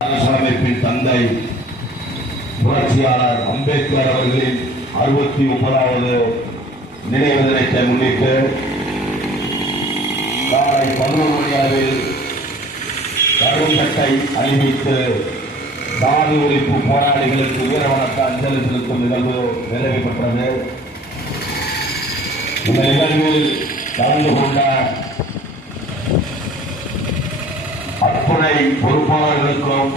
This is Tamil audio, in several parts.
அரசமைப்பின் தந்தை புரட்சியாளர் அம்பேத்கர் அவர்களின் 69வது நினைவு தினத்தை முன்னிட்டு காலை 11 மணி அளவில் கரும்பட்டை அணிவித்து சாதி ஒழிப்பு போராளிகளுக்கு வீரவணக்க அஞ்சலி செலுத்தும் நிகழ்வு நிறைவேற்றப்பட்டது. இந்த நிகழ்வில் கலந்து கொண்ட அத்துணை பொறுப்பாளர்களுக்கும்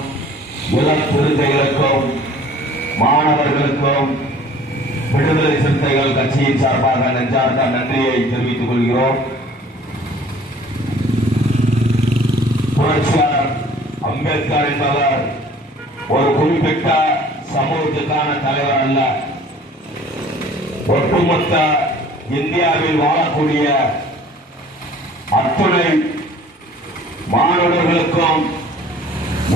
இளம் சிறுத்தைகளுக்கும் மாணவர்களுக்கும் விடுதலை சிறுத்தைகள் கட்சியின் சார்பாக நெஞ்சார்ந்த நன்றியை தெரிவித்துக் கொள்கிறோம். புரட்சியாளர் அம்பேத்கர் என்பவர் ஒரு குறிப்பிட்ட சமூகத்துக்கான தலைவர் அல்ல. ஒட்டுமொத்த இந்தியாவில் வாழக்கூடிய அத்துணை மாணவர்களுக்கும்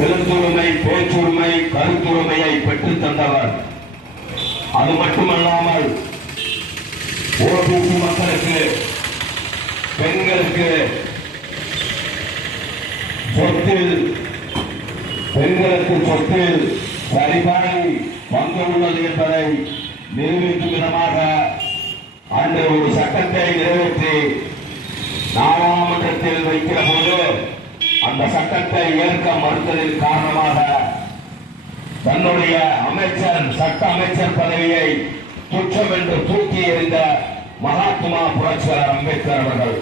எழுத்துரிமை, பேச்சுரிமை, கருத்துரிமையை பெற்றுத் தந்தவர். அது மட்டுமல்லாமல் ஓபிசி மக்களுக்கு, பெண்களுக்கு சொத்தில் சரிபானை பங்கு உள்ளது என்பதை நிரூபிக்கும் விதமாக அன்று ஒரு சட்டத்தை நிறைவேற்றி நாடாளுமன்றத்தில் வைக்கிற போது அந்த சட்டத்தை ஏற்க மறுத்ததின் காரணமாக தன்னுடைய சட்ட அமைச்சர் பதவியை துச்சம் என்று தூக்கி எறிந்த மகாத்மா புரட்சியாளர் அம்பேத்கர் அவர்கள்.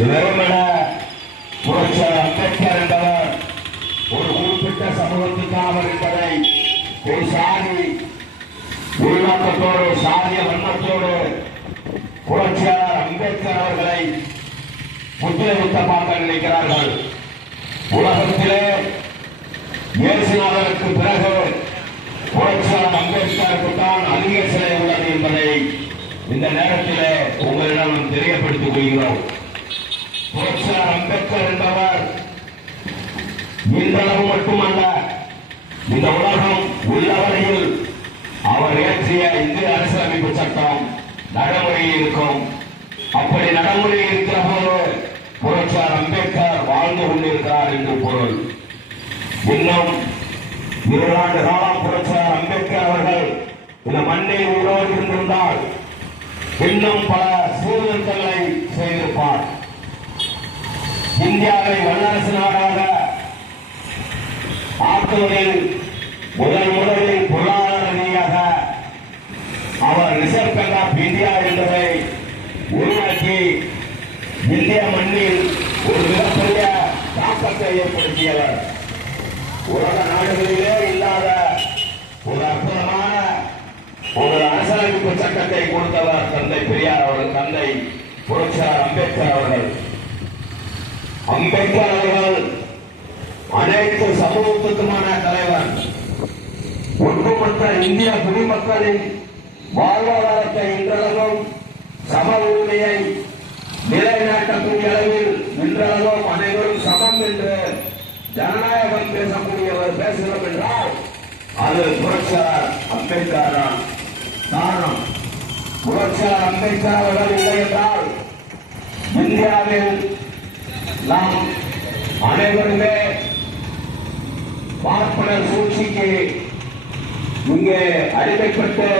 வெறுமென புரட்சியாளர் அம்பேத்கர் என்பவர் ஒரு குறிப்பிட்ட சமூகத்துக்கானவர் என்பதை ஒரு சாதி உள்நோக்கத்தோடு, சாதிய வண்ணத்தோடு புரட்சியாளர் அம்பேத்கர் அவர்களை முத்திரைவிட்ட பார்க்க நினைக்கிறார்கள். உலகத்திலே இயேசுநாதருக்கு பிறகு புரட்சியாளர் அம்பேத்கருக்கு தான் அதிக சிலை உள்ளது என்பதை இந்த நேரத்திலே உங்களிடம் தெரியப்படுத்திக் கொள்கிறோம். புரட்சியாளர் அம்பேத்கர் என்பவர் இன்றளவு மட்டுமல்ல, இந்த உலகம் உள்ளவரையில் அவர் இயற்றிய இந்திய அரசியலமைப்பு சட்டம் நடைமுறையில் இருக்கும். அப்படி நடைமுறையில் இருக்கிற போது புரட்சியாளர் அம்பேத்கர் வாழ்ந்து கொண்டிருக்கிறார் என்று பொருள். இன்னும் 20 ஆண்டு காலம் புரட்சியாளர் அம்பேத்கர் அவர்கள் இந்த மண்ணில் உயிரோடு இருந்திருந்தால் இன்னும் பல சீர்திருத்தங்களை செய்திருப்பார். இந்தியாவை வல்லரசு நாடாக ஆக்குவதில் முதலில் பொருளாதார ரீதியாக அவர் ரிசர்வ் பேங்க் ஆஃப் இந்தியா என்பதை உருவாக்கி இந்திய மண்ணில் ஒரு மிகப்பெரிய தாக்கத்தை ஏற்படுத்தியவர். உலக நாடுகளிலே இல்லாத ஒரு அற்புதமான ஒரு அரசியலமைப்பு சட்டத்தை கொடுத்தவர் தந்தை பெரியார் அவர்கள், தந்தை புரட்சியாளர் அம்பேத்கர் அவர்கள். அம்பேத்கர் அவர்கள் அனைத்து சமூகத்துக்குமான தலைவர். ஒட்டுமொத்த இந்திய குடிமக்களின் வாழ்வாதாரத்தை இன்றளவும் சம உரிமையை நிலைநாட்டக்கூடிய அளவில் இன்றளவும் அனைவரும் சமம் என்று ஜனநாயகம் பேசக்கூடியவர் பேசுகிறோம் என்றால் அது புரட்சியாளர் அம்பேத்கர் தான் காரணம். புரட்சியாளர் அம்பேத்கர் அவர்கள் இல்லை என்றால் இந்தியாவில் நாம் அனைவருமே பார்ப்பனர் சூழ்ச்சிக்கு இங்கே அடிமைப்பட்டு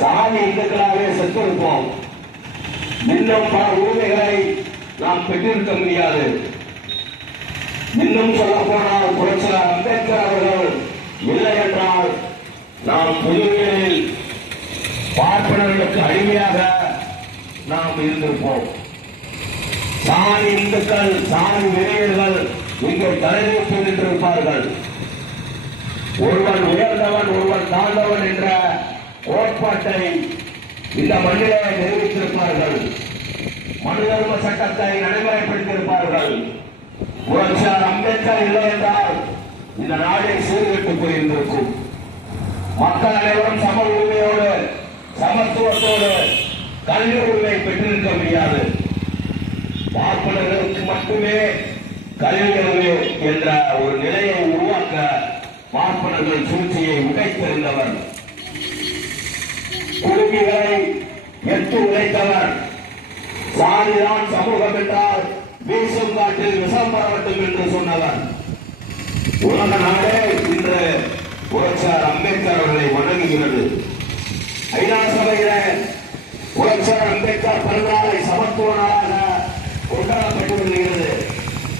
சாதி இந்துக்களாகவே செத்திருப்போம். இன்னும் பல உரிமைகளை நாம் பெற்றிருக்க முடியாது. இன்னும் சொல்ல போனால் புரட்சியாளர் அம்பேத்கர் அவர்கள் இல்லை என்றால் நாம் புதுவையில் பார்ப்பனர்களுக்கு அடிமையாக நாம் இருந்திருப்போம். சாதி இந்துக்கள், சாதி வெறியர்கள் இங்கே தலைநீட்டு நின்றிருப்பார்கள். ஒருவன் உயர்ந்தவன், ஒருவன் தாழ்ந்தவன் என்ற கோட்பாட்டை இந்த மண்ணிலே நிரூபித்திருப்பார்கள். மனு தர்ம சட்டத்தை நடைமுறைப்படுத்தியிருப்பார்கள். புரட்சியாளர் அம்பேத்கர் இல்லை என்றால் இந்த நாடே சீர்கெட்டு போயிருந்திருக்கும். மக்கள் அனைவரும் சம உரிமையோடு, சமத்துவத்தோடு கல்வி உரிமை பெற்றிருக்க முடியாது. பார்ப்பனர்களுக்கு மட்டுமே கல்வி உரிமை என்ற ஒரு நிலையை உருவாக்க பார்ப்பனர்கள் சூழ்ச்சியை உடைத்திருந்தவர். குடும்பிகளை எட்டு உழைத்தவர். சாதிதான் சமூகம் என்றால் வீசும் காட்டில் விஷம் பரவட்டும் என்று சொன்னவர். உலக நாடே இன்று புரட்சியாளர் அம்பேத்கர் அவர்களை வணங்குகிறது. ஐநா சபையில புரட்சியாளர் அம்பேத்கர் பிறந்தநாளை சமத்துவ நாளாக கொண்டாடப்பட்டு வருகிறது,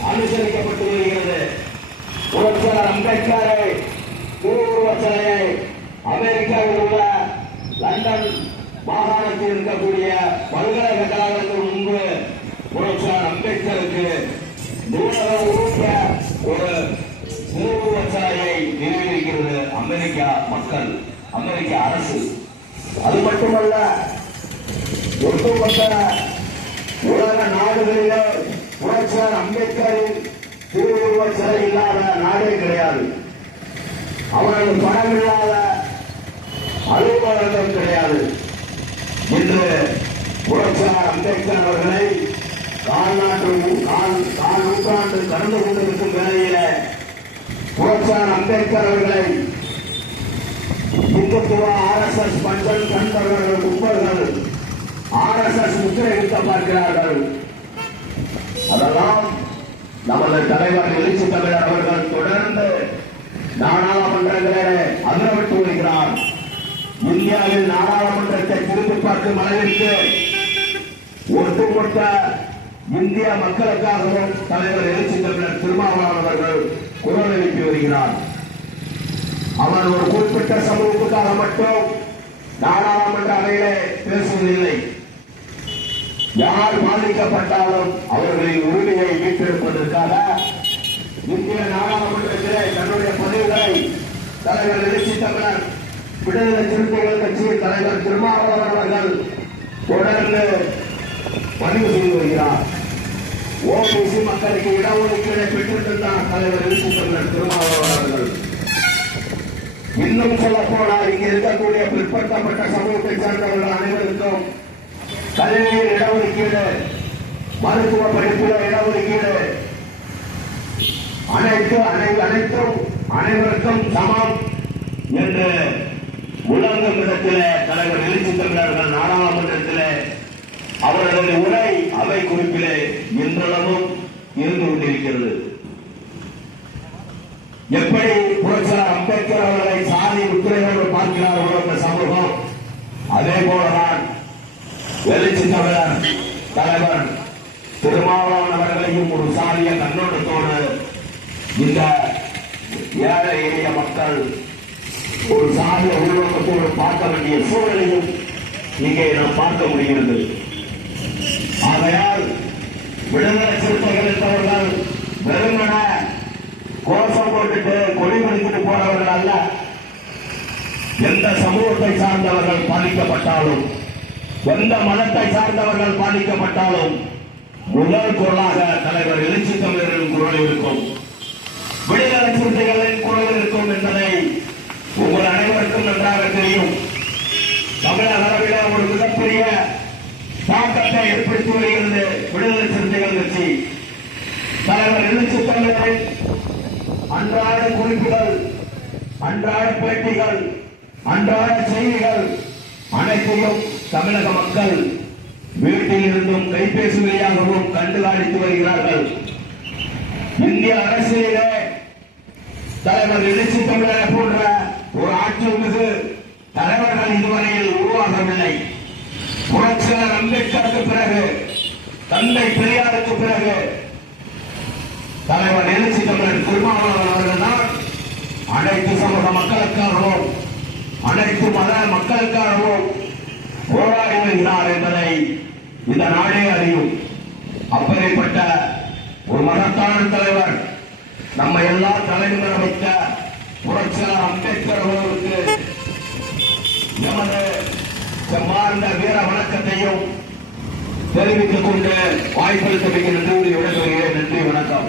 அனுசரிக்கப்பட்டு வருகிறது. புரட்சியாளர் அம்பேத்கரை திருவுருவச் சிலையை அமெரிக்காவில் உள்ள லண்டன் மாகாணத்தில் இருக்கக்கூடிய பல்கலைக்கழகங்கள் முன்பு புரட்சியாளர் அம்பேத்கருக்கு நூலகம் உருவாக்க ஒரு திருவுருவச் சிலையை நிறுவியிருக்கிறது அமெரிக்கா மக்கள், அமெரிக்க அரசு. அது மட்டுமல்ல, ஒட்டுமொத்த உலக நாடுகளிலே புரட்சியாளர் அம்பேத்கரின் திருவுருவச் சிலை இல்லாத நாடே கிடையாது. அவரது படம் இல்லாத அலுவலகம் கிடையாது. இன்று புரட்சியாளர் அம்பேத்கர் அவர்களை கால் நூற்றாண்டு கடந்து கொண்டிருக்கும் வேளையில புரட்சியாளர் அம்பேத்கர் அவர்களை இந்துத்துவ RSS பஞ்சல் கண்டவர்கள் கும்பல்கள் RSS முத்திரையிட்ட பார்க்கிறார்கள். அதெல்லாம் நமது தலைவர் எழுச்சி தமிழர் அவர்கள் தொடர்ந்து நாடாளுமன்றங்களே அதிரவிட்டு வருகிறார். இந்தியாவில் நாடாளுமன்றத்தை திரும்பி பார்க்கும் அளவிற்கு ஒட்டுமொத்த இந்திய மக்களுக்காகவும் தலைவர் எழுச்சி தமிழர் திருமாவளவன் அவர்கள் குரல் எழுப்பி வருகிறார். அவர் ஒரு குறிப்பிட்ட சமூகத்துக்காக மட்டும் நாடாளுமன்ற அவையிலே பேசுவதில்லை. யார் பாதிக்கப்பட்டாலும் அவர்களின் உரிமையை மீட்டெடுப்பதற்காக இந்திய நாடாளுமன்றத்திலே தன்னுடைய பதிவுகளை தலைவர் எழுச்சி தமிழர் விடுதலை சிறுத்தைகள் கட்சியின் தலைவர் திருமாவளவன் அவர்கள் தொடர்ந்து பதிவு செய்து வருகிறார். ஓபிசி மக்களுக்கு இடஒதுக்கீடை பெற்றிருந்தார் தலைவர் எழுச்சி தமிழர் திருமாவளவன் அவர்கள். இன்னும் சொல்ல போனால் இங்கே இருக்கக்கூடிய பிற்படுத்தப்பட்ட சமூகத்தை சேர்ந்தவர்கள் அனைவருக்கும் கல்வியில் இடஒதுக்கீடு, மருத்துவ படிப்பில் இடஒதுக்கீடு, அனைத்தும் அனைவருக்கும் சமம் என்று உலகம் இடத்திலே தலைவர் எழுச்சி தமிழர்கள் நாடாளுமன்றத்திலே அவர்களது உரை அவை குறிப்பிலே இன்றளவும் இருந்து கொண்டிருக்கிறது. எப்படி புரட்சியாளர் அம்பேத்கர் அவர்களை சாதி முத்திரையோடு பார்க்கிறார்களோ இந்த சமூகம், அதே போலதான் எழுச்சி தமிழர் தலைவர் திருமாவளவன் அவர்களையும் ஒரு சாதிய கண்ணோட்டத்தோடு இந்த ஏழை எளிய மக்கள் ஒரு சாதிய உருவக்கத்தோடு பார்க்க வேண்டிய சூழலையும் இங்கே நாம் பார்க்க முடிகிறது. ஆகையால் விடுதலை சிறுத்தைகள் என்பவர்கள் வெறுமன கோஷம் போட்டுட்டு கொடி மதிப்பிட்டு போனவர்கள் அல்ல. எந்த சமூகத்தை சார்ந்தவர்கள் பாதிக்கப்பட்டாலும், எந்த மதத்தை சார்ந்தவர்கள் பாதிக்கப்பட்டாலும் முதல் குரலாக தலைவர் எழுச்சி தமிழரின் குரல் இருக்கும், விடுதலை சிறுத்தைகளின் குரல் இருக்கும் என்பதை உங்கள் அனைவருக்கும் நன்றாக தெரியும். தமிழக அளவில் ஒரு மிகப்பெரிய தாக்கத்தை ஏற்படுத்தி வருகிறது விடுதலை சிறுத்தைகள் கட்சி. தலைவர் எழுச்சி தமிழரின் அன்றாட குறிப்புகள், அன்றாட பேட்டிகள், அன்றாட செய்திகள் அனைத்தையும் தமிழக மக்கள் வீட்டில் இருந்தும் கைபேசி வழியாகவும் கண்டுகாணித்து வருகிறார்கள். இந்திய அரசியலே தலைவர் எழுச்சி தமிழரை போன்ற ஒரு ஆட்சி மிகு தலைவர்கள் இதுவரையில் உருவாகவில்லை. புரட்சியாளர் அம்பேத்கருக்கு பிறகு, தந்தை பெரியாருக்கு பிறகு தலைவர் எழுச்சி தமிழர் திருமாவளவன் அவர்கள் தான் அனைத்து சமூக மக்களுக்காகவும் அனைத்து மத மக்களுக்காகவும் போராடி வருகிறார் என்பதை இந்த நாடே அறியும். அப்படிப்பட்ட ஒரு மகத்தான தலைவர், நம்ம எல்லாம் தலைவர் அமைத்த புரட்சியாளர் அம்பேத்கர் அவர்களுக்கு எமது செம்மார்ந்த வீர வணக்கத்தையும் தெரிவித்துக் கொண்டு வாய்ப்பளித்த மிக நன்றி விடைபெறுகிறேன். நன்றி, வணக்கம்.